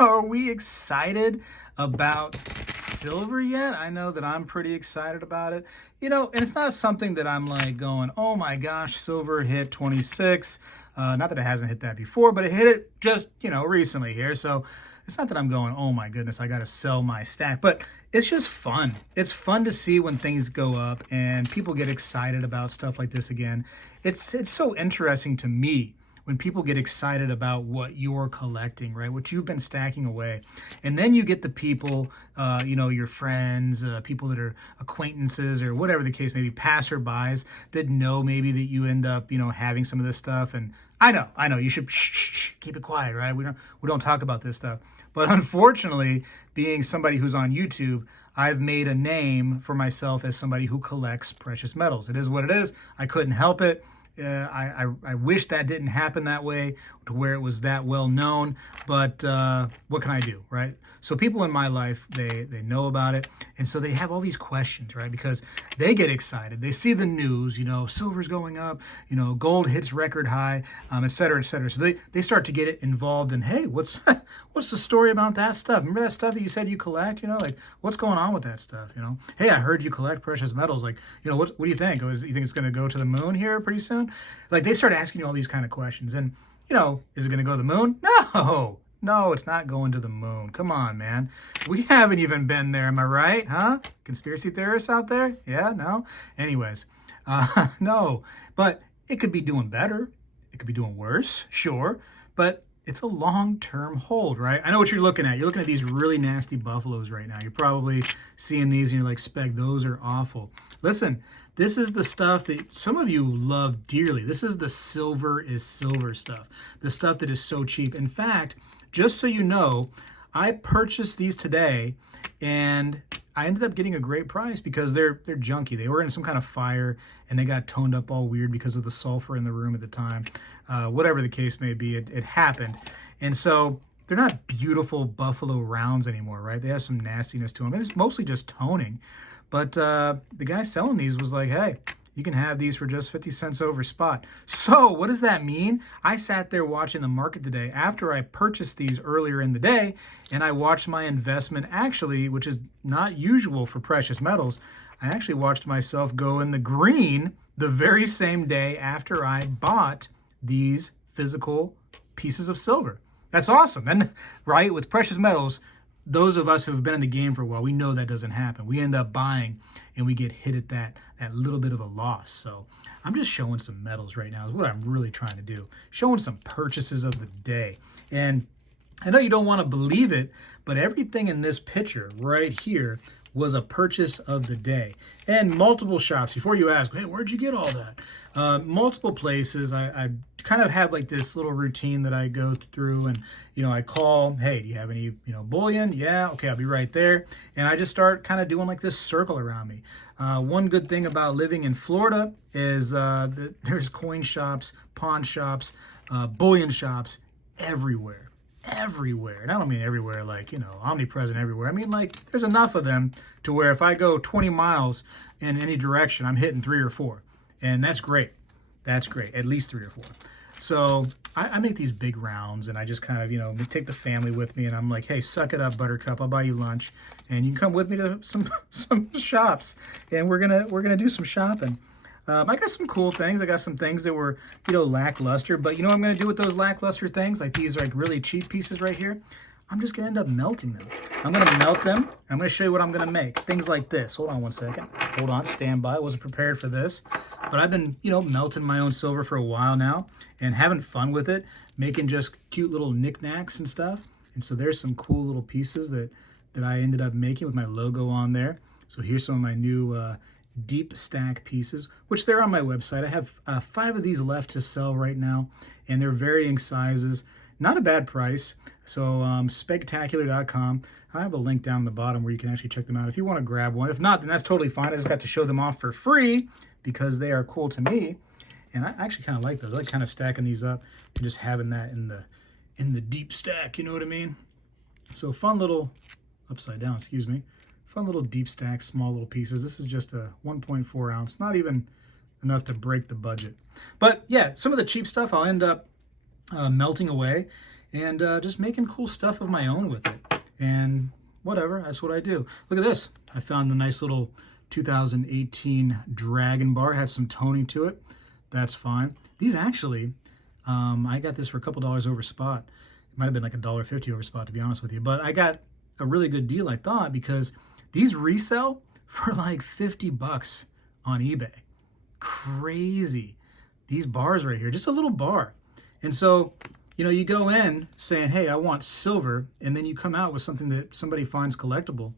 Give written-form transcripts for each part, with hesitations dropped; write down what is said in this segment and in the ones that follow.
are we excited about silver yet? I know that I'm pretty excited about it. And it's not something that I'm like going, oh my gosh, silver hit 26. Not that it hasn't hit that before, but it hit it just, recently here. So it's not that I'm going, oh my goodness, I got to sell my stack, but it's just fun. It's fun to see when things go up and people get excited about stuff like this again. It's so interesting to me when people get excited about what you're collecting, right? What you've been stacking away. And then you get the people, your friends, people that are acquaintances or whatever the case may be, passerbys that know maybe that you end up, having some of this stuff. And I know, you should keep it quiet, right? We don't talk about this stuff. But unfortunately, being somebody who's on YouTube, I've made a name for myself as somebody who collects precious metals. It is what it is. I couldn't help it. I wish that didn't happen that way to where it was that well known, but what can I do, right? So people in my life, they know about it, and so they have all these questions, right? Because they get excited. They see the news, silver's going up, gold hits record high, et cetera, et cetera. So they start to get involved in, hey, what's the story about that stuff? Remember that stuff that you said you collect, like what's going on with that stuff, Hey, I heard you collect precious metals. Like, what do you think? You think it's going to go to the moon here pretty soon? Like they start asking you all these kind of questions. And, is it going to go to the moon? No, it's not going to the moon. Come on, man. We haven't even been there. Am I right? Huh? Conspiracy theorists out there? Yeah, no? Anyways, no. But it could be doing better. It could be doing worse, sure. But it's a long-term hold, right? I know what you're looking at. You're looking at these really nasty buffaloes right now. You're probably seeing these and you're like, Speg, those are awful. Listen, this is the stuff that some of you love dearly. This is the silver is silver stuff. The stuff that is so cheap. In fact, just so you know, I purchased these today and I ended up getting a great price because they're junky. They were in some kind of fire and they got toned up all weird because of the sulfur in the room at the time. Whatever the case may be, it happened. And so they're not beautiful buffalo rounds anymore, right? They have some nastiness to them. And it's mostly just toning. But the guy selling these was like, hey, you can have these for just 50 cents over spot. So what does that mean? I sat there watching the market today after I purchased these earlier in the day, and I watched my investment actually, which is not usual for precious metals, I actually watched myself go in the green the very same day after I bought these physical pieces of silver. That's awesome. And right, with precious metals, those of us who have been in the game for a while, we know that doesn't happen. We end up buying and we get hit at that little bit of a loss. So I'm just showing some metals right now is what I'm really trying to do. Showing some purchases of the day. And I know you don't want to believe it, but everything in this picture right here was a purchase of the day. And multiple shops. Before you ask, hey, where'd you get all that? Multiple places. I kind of have like this little routine that I go through and, I call, hey, do you have any, bullion? Yeah, okay, I'll be right there. And I just start kind of doing like this circle around me. One good thing about living in Florida is that there's coin shops, pawn shops, bullion shops everywhere. Everywhere. And I don't mean everywhere like, omnipresent everywhere. I mean like there's enough of them to where if I go 20 miles in any direction, I'm hitting 3 or 4. And that's great. That's great. At least 3 or 4. So I make these big rounds and I just kind of, take the family with me and I'm like, hey, suck it up, Buttercup. I'll buy you lunch and you can come with me to some shops and we're gonna do some shopping. I got some cool things. I got some things that were, lackluster. But what I'm going to do with those lackluster things, like these like really cheap pieces right here? I'm just going to end up melting them. I'm going to melt them. I'm going to show you what I'm going to make. Things like this. Hold on one second. Hold on. Stand by. I wasn't prepared for this. But I've been, melting my own silver for a while now and having fun with it, making just cute little knickknacks and stuff. And so there's some cool little pieces that I ended up making with my logo on there. So here's some of my new deep stack pieces, which they're on my website. I have 5 of these left to sell right now, and they're varying sizes. Not a bad price. So Spegtacular.com. I have a link down in the bottom where you can actually check them out if you want to grab one. If not, then that's totally fine. I just got to show them off for free because they are cool to me. And I actually kind of like those. I like kind of stacking these up and just having that in the deep stack, you know what I mean? So fun little, upside down, excuse me. Fun little deep stack, small little pieces. This is just a 1.4 ounce, not even enough to break the budget. But yeah, some of the cheap stuff I'll end up melting away and just making cool stuff of my own with it. And whatever, that's what I do. Look at this. I found the nice little 2018 Dragon Bar. Had some toning to it. That's fine. These actually, I got this for a couple dollars over spot. It might have been like $1.50 over spot, to be honest with you. But I got a really good deal, I thought, because these resell for like 50 bucks on eBay. Crazy. These bars right here, just a little bar. And so, you know, you go in saying, hey, I want silver, and then you come out with something that somebody finds collectible.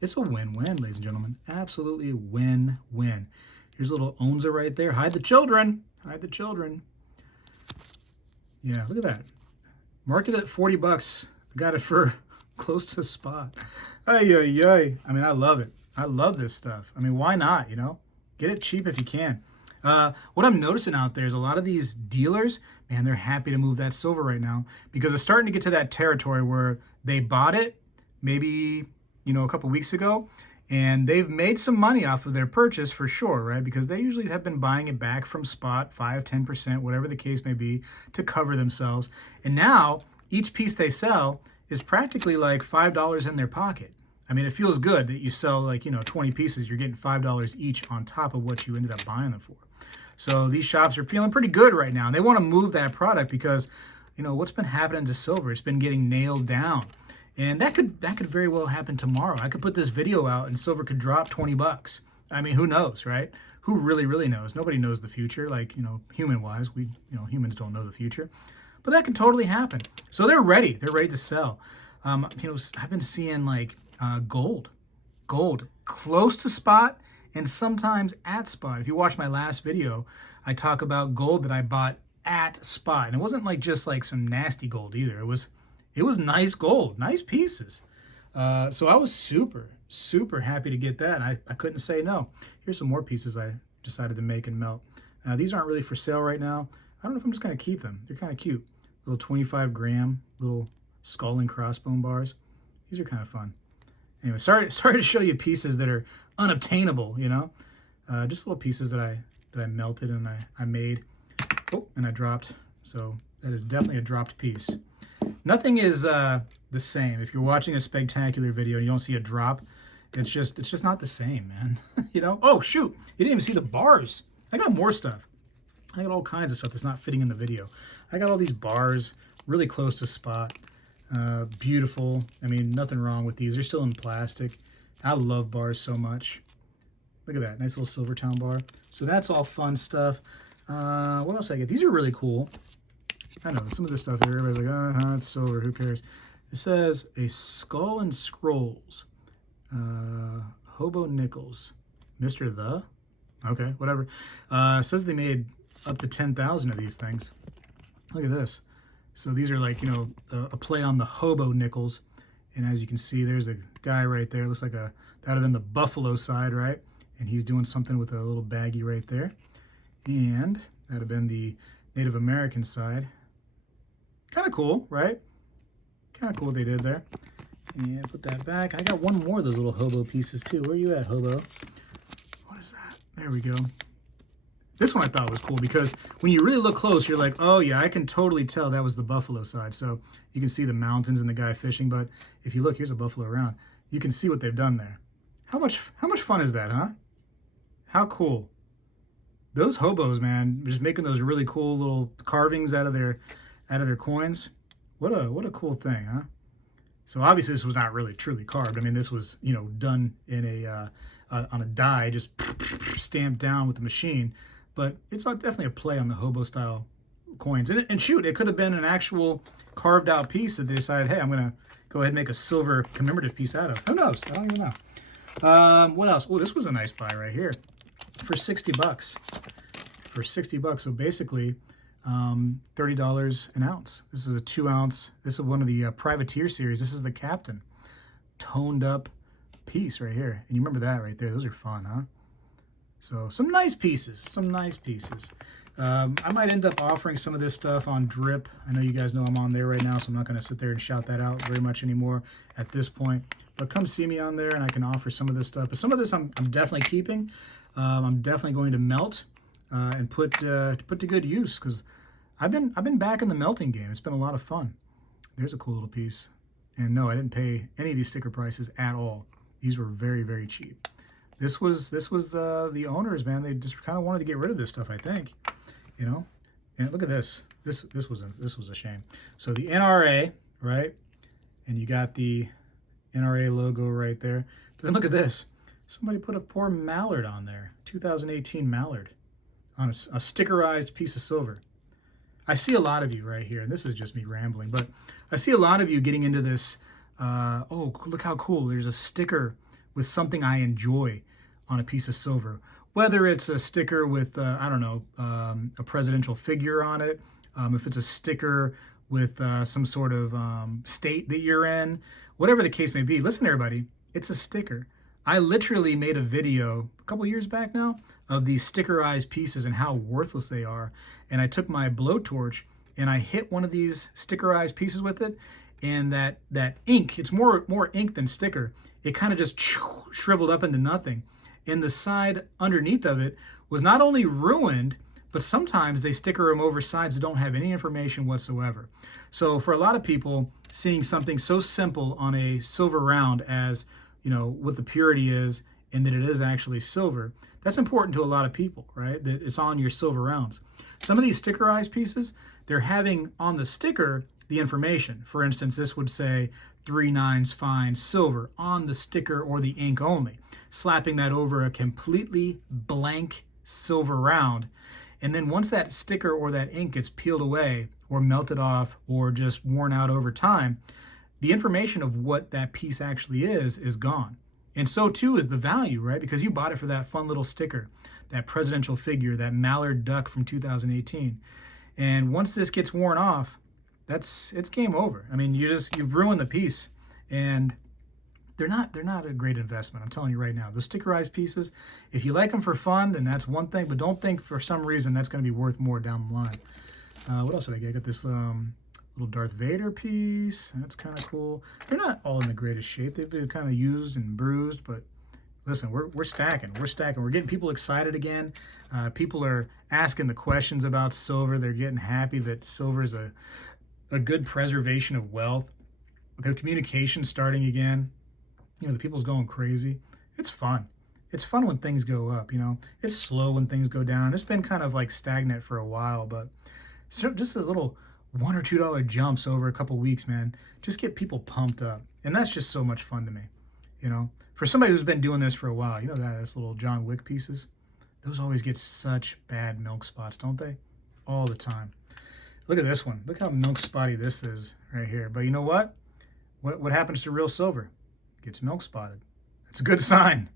It's a win-win, ladies and gentlemen. Absolutely a win-win. Here's a little Onza right there. Hide the children. Hide the children. Yeah, look at that. Marked it at 40 bucks. Got it for close to spot. Ay, ay, ay. I mean, I love it. I love this stuff. I mean, why not, you know? Get it cheap if you can. What I'm noticing out there is a lot of these dealers, man, they're happy to move that silver right now because it's starting to get to that territory where they bought it maybe, you know, a couple weeks ago, and they've made some money off of their purchase for sure, right? Because they usually have been buying it back from spot, 5, 10%, whatever the case may be, to cover themselves. And now each piece they sell is practically like $5 in their pocket. I mean, it feels good that you sell like, you know, 20 pieces, you're getting $5 each on top of what you ended up buying them for. So these shops are feeling pretty good right now. And they want to move that product because, you know, what's been happening to silver? It's been getting nailed down. And that could very well happen tomorrow. I could put this video out and silver could drop 20 bucks. I mean, who knows, right? Who really knows? Nobody knows the future. Like, you know, human-wise, humans don't know the future. But that could totally happen. So they're ready. They're ready to sell. You know, I've been seeing like gold close to spot and sometimes at spot. If you watch my last video, I talk about gold that I bought at spot. And it wasn't like just like some nasty gold either. It was nice gold, nice pieces. So I was super happy to get that. I couldn't say no. Here's some more pieces I decided to make and melt. These aren't really for sale right now. I don't know if I'm just going to keep them. They're kind of cute. Little 25 gram, little skull and crossbone bars. These are kind of fun. Anyway, sorry to show you pieces that are unobtainable, you know. Just little pieces that I melted and I made. Oh, and I dropped. So that is definitely a dropped piece. Nothing is the same. If you're watching a Spegtacular video and you don't see a drop, it's just not the same, man. You know? Oh, shoot. You didn't even see the bars. I got more stuff. I got all kinds of stuff that's not fitting in the video. I got all these bars really close to spot. Beautiful. I mean, nothing wrong with these. They're still in plastic. I love bars so much. Look at that. Nice little SilverTown bar. So that's all fun stuff. What else I get? These are really cool. I know, some of this stuff here, everybody's like, it's silver, who cares? It says a Skull and Scrolls. Hobo Nickels. Mr. The? Okay, whatever. It says they made up to 10,000 of these things. Look at this. So these are like, you know, a play on the hobo nickels. And as you can see, there's a guy right there. Looks like that would have been the buffalo side, right? And he's doing something with a little baggie right there. And that would have been the Native American side. Kind of cool, right? Kind of cool what they did there. And put that back. I got one more of those little hobo pieces too. Where are you at, hobo? What is that? There we go. This one I thought was cool because when you really look close, you're like, oh yeah, I can totally tell that was the buffalo side. So you can see the mountains and the guy fishing. But if you look, here's a buffalo around. You can see what they've done there. How much fun is that, huh? How cool. Those hobos, man, just making those really cool little carvings out of their coins. What a cool thing, huh? So obviously this was not really truly carved. I mean, this was, you know, done in on a die, just stamped down with the machine. But it's definitely a play on the hobo style coins. And shoot, it could have been an actual carved out piece that they decided, hey, I'm going to go ahead and make a silver commemorative piece out of. Who knows? I don't even know. What else? Oh, this was a nice buy right here for 60 bucks. For 60 bucks. So basically $30 an ounce. This is a 2 ounce. This is one of the Privateer series. This is the Captain. Toned up piece right here. And you remember that right there. Those are fun, huh? So some nice pieces, I might end up offering some of this stuff on Drip. I know you guys know I'm on there right now, so I'm not going to sit there and shout that out very much anymore at this point. But come see me on there, and I can offer some of this stuff. But some of this I'm definitely keeping. I'm definitely going to melt and put to good use because I've been back in the melting game. It's been a lot of fun. there's a cool little piece. And no, I didn't pay any of these sticker prices at all. These were very, very cheap. This was the owners, man. They just kind of wanted to get rid of this stuff, I think. You know, and look at this. This was a shame. So the NRA, right? And you got the NRA logo right there. But then look at this. Somebody put a poor mallard on there. 2018 mallard on a stickerized piece of silver. I see a lot of you right here, and this is just me rambling, but I see a lot of you getting into this. Oh, look how cool. There's a sticker with something I enjoy on a piece of silver. Whether it's a sticker with, I don't know, a presidential figure on it, if it's a sticker with some sort of state that you're in, whatever the case may be. Listen, everybody, it's a sticker. I literally made a video a couple years back now of these stickerized pieces and how worthless they are. And I took my blowtorch and I hit one of these stickerized pieces with it, and that ink, it's more ink than sticker, it kind of just shriveled up into nothing. And the side underneath of it was not only ruined, but sometimes they sticker them over sides that don't have any information whatsoever. So for a lot of people, seeing something so simple on a silver round as, you know, what the purity is and that it is actually silver, that's important to a lot of people, right? That it's on your silver rounds. Some of these stickerized pieces, they're having on the sticker the information. For instance, this would say 3/9 fine silver on the sticker or the ink only. Slapping that over a completely blank silver round. And then once that sticker or that ink gets peeled away or melted off or just worn out over time, the information of what that piece actually is gone. And so too is the value, right? Because you bought it for that fun little sticker, that presidential figure, that mallard duck from 2018. And once this gets worn off, it's game over. I mean, you've ruined the piece, and they're not a great investment. I'm telling you right now. Those stickerized pieces, if you like them for fun, then that's one thing, but don't think for some reason that's going to be worth more down the line. What else did I get? I got this little Darth Vader piece. That's kind of cool. They're not all in the greatest shape. They've been kind of used and bruised, but listen, we're stacking. We're stacking. We're getting people excited again. People are asking the questions about silver. They're getting happy that silver is a good preservation of wealth. The communication starting again. You know, the people's going crazy. It's fun. It's fun when things go up, you know. It's slow when things go down. It's been kind of like stagnant for a while, but just a little $1 or $2 jumps over a couple weeks, man. Just get people pumped up. And that's just so much fun to me, you know. For somebody who's been doing this for a while, you know, that's little John Wick pieces. Those always get such bad milk spots, don't they? All the time. Look at this one. Look how milk spotty this is right here. But you know what? What happens to real silver? It gets milk spotted. That's a good sign.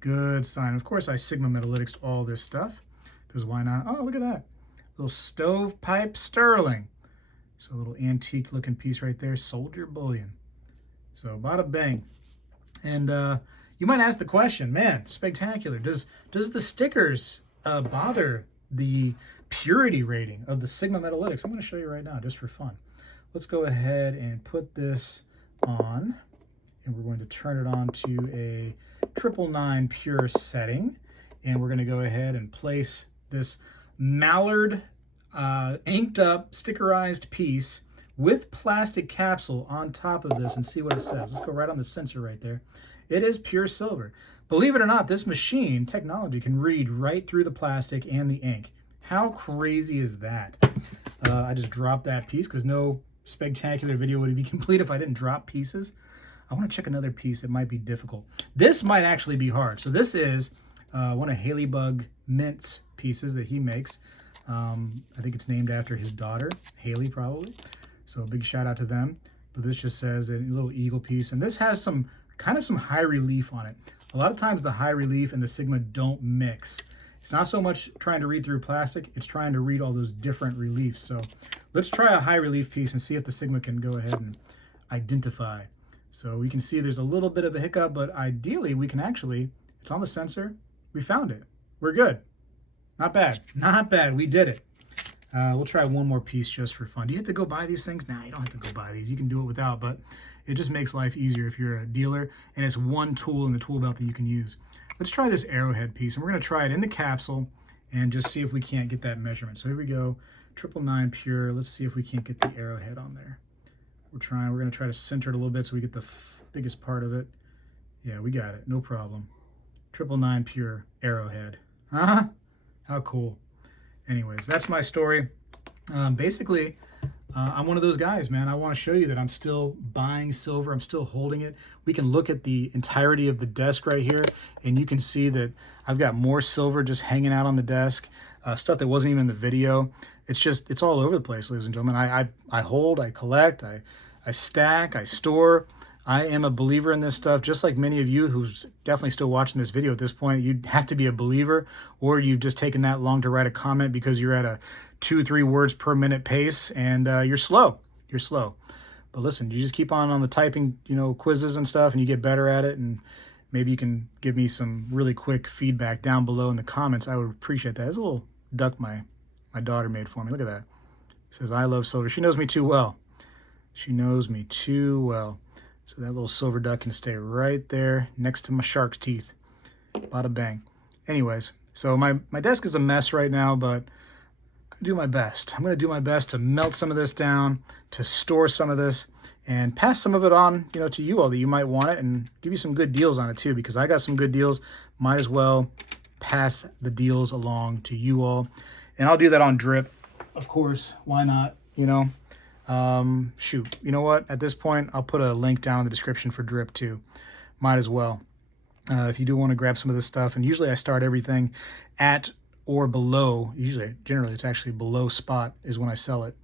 Good sign. Of course, I Sigma Metalytics all this stuff, because why not? Oh, look at that. Little stovepipe sterling. So a little antique looking piece right there. Soldier bullion. So bada bang. And you might ask the question, man, Spegtacular, does the stickers bother the purity rating of the Sigma Metalytics? I'm going to show you right now just for fun. Let's go ahead and put this on, and we're going to turn it on to a 999 pure setting, and we're going to go ahead and place this mallard inked up stickerized piece with plastic capsule on top of this and see what it says. Let's go right on the sensor right there. It is pure silver. Believe it or not, this machine technology can read right through the plastic and the ink. How crazy is that? I just dropped that piece because no Spegtacular video would be complete if I didn't drop pieces. I want to check another piece that might be difficult. This might actually be hard. So this is one of Haley Mint's pieces that he makes. I think it's named after his daughter, Haley, probably. So a big shout out to them. But this just says a little eagle piece. And this has some high relief on it. A lot of times the high relief and the Sigma don't mix. It's not so much trying to read through plastic, it's trying to read all those different reliefs. So let's try a high relief piece and see if the Sigma can go ahead and identify. So we can see there's a little bit of a hiccup, but ideally we can actually, it's on the sensor, we found it. We're good. Not bad. Not bad. We did it. We'll try one more piece just for fun. Do you have to go buy these things? Nah, you don't have to go buy these. You can do it without, but it just makes life easier if you're a dealer, and it's one tool in the tool belt that you can use. Let's try this arrowhead piece, and we're going to try it in the capsule and just see if we can't get that measurement. So here we go, 999 pure. Let's see if we can't get the arrowhead on there. We're going to try to center it a little bit so we get the biggest part of it. Yeah, we got it. No problem. 999 pure arrowhead. Huh? How cool. Anyways, that's my story. Basically, I'm one of those guys, man. I want to show you that I'm still buying silver. I'm still holding it. We can look at the entirety of the desk right here, and you can see that I've got more silver just hanging out on the desk, stuff that wasn't even in the video. It's all over the place, ladies and gentlemen. I hold, I collect, I stack, I store. I am a believer in this stuff, just like many of you who's definitely still watching this video at this point. You'd have to be a believer, or you've just taken that long to write a comment because you're at a 2-3 words per minute pace and you're slow. You're slow. But listen, you just keep on the typing, quizzes and stuff, and you get better at it. And maybe you can give me some really quick feedback down below in the comments. I would appreciate that. There's a little duck my daughter made for me. Look at that. It says, I love silver. She knows me too well. She knows me too well. So that little silver duck can stay right there next to my shark's teeth. Bada bang. Anyways, so my desk is a mess right now, but I'm going to do my best. I'm going to do my best to melt some of this down, to store some of this, and pass some of it on, to you all that you might want it, and give you some good deals on it too, because I got some good deals. Might as well pass the deals along to you all. And I'll do that on drip, of course. Why not, shoot, you know what? At this point, I'll put a link down in the description for drip too. Might as well. If you do want to grab some of this stuff, and usually I start everything at or below, generally it's actually below spot is when I sell it,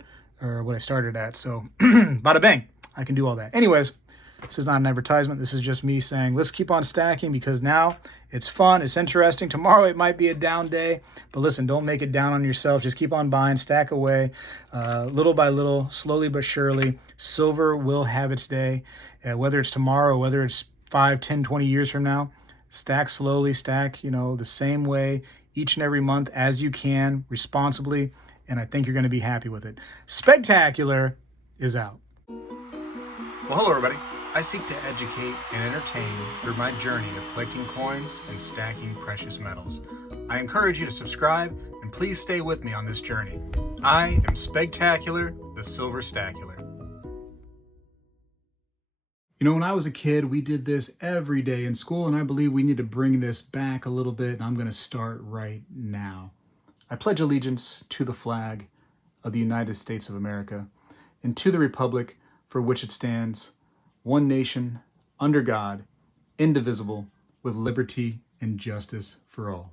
or what I started at. So bada bang, I can do all that. Anyways, this is not an advertisement. This is just me saying, let's keep on stacking, because now it's fun. It's interesting. Tomorrow it might be a down day, but listen, don't make it down on yourself. Just keep on buying, stack away, little by little, slowly but surely. Silver will have its day, whether it's tomorrow, whether it's 5, 10, 20 years from now. Stack slowly, stack, the same way each and every month as you can, responsibly, and I think you're going to be happy with it. Spegtacular is out. Well, hello, everybody. I seek to educate and entertain through my journey of collecting coins and stacking precious metals. I encourage you to subscribe, and please stay with me on this journey. I am Spegtacular, the Silver Stacular. When I was a kid, we did this every day in school, and I believe we need to bring this back a little bit, and I'm going to start right now. I pledge allegiance to the flag of the United States of America and to the republic for which it stands, one nation, under God, indivisible, with liberty and justice for all.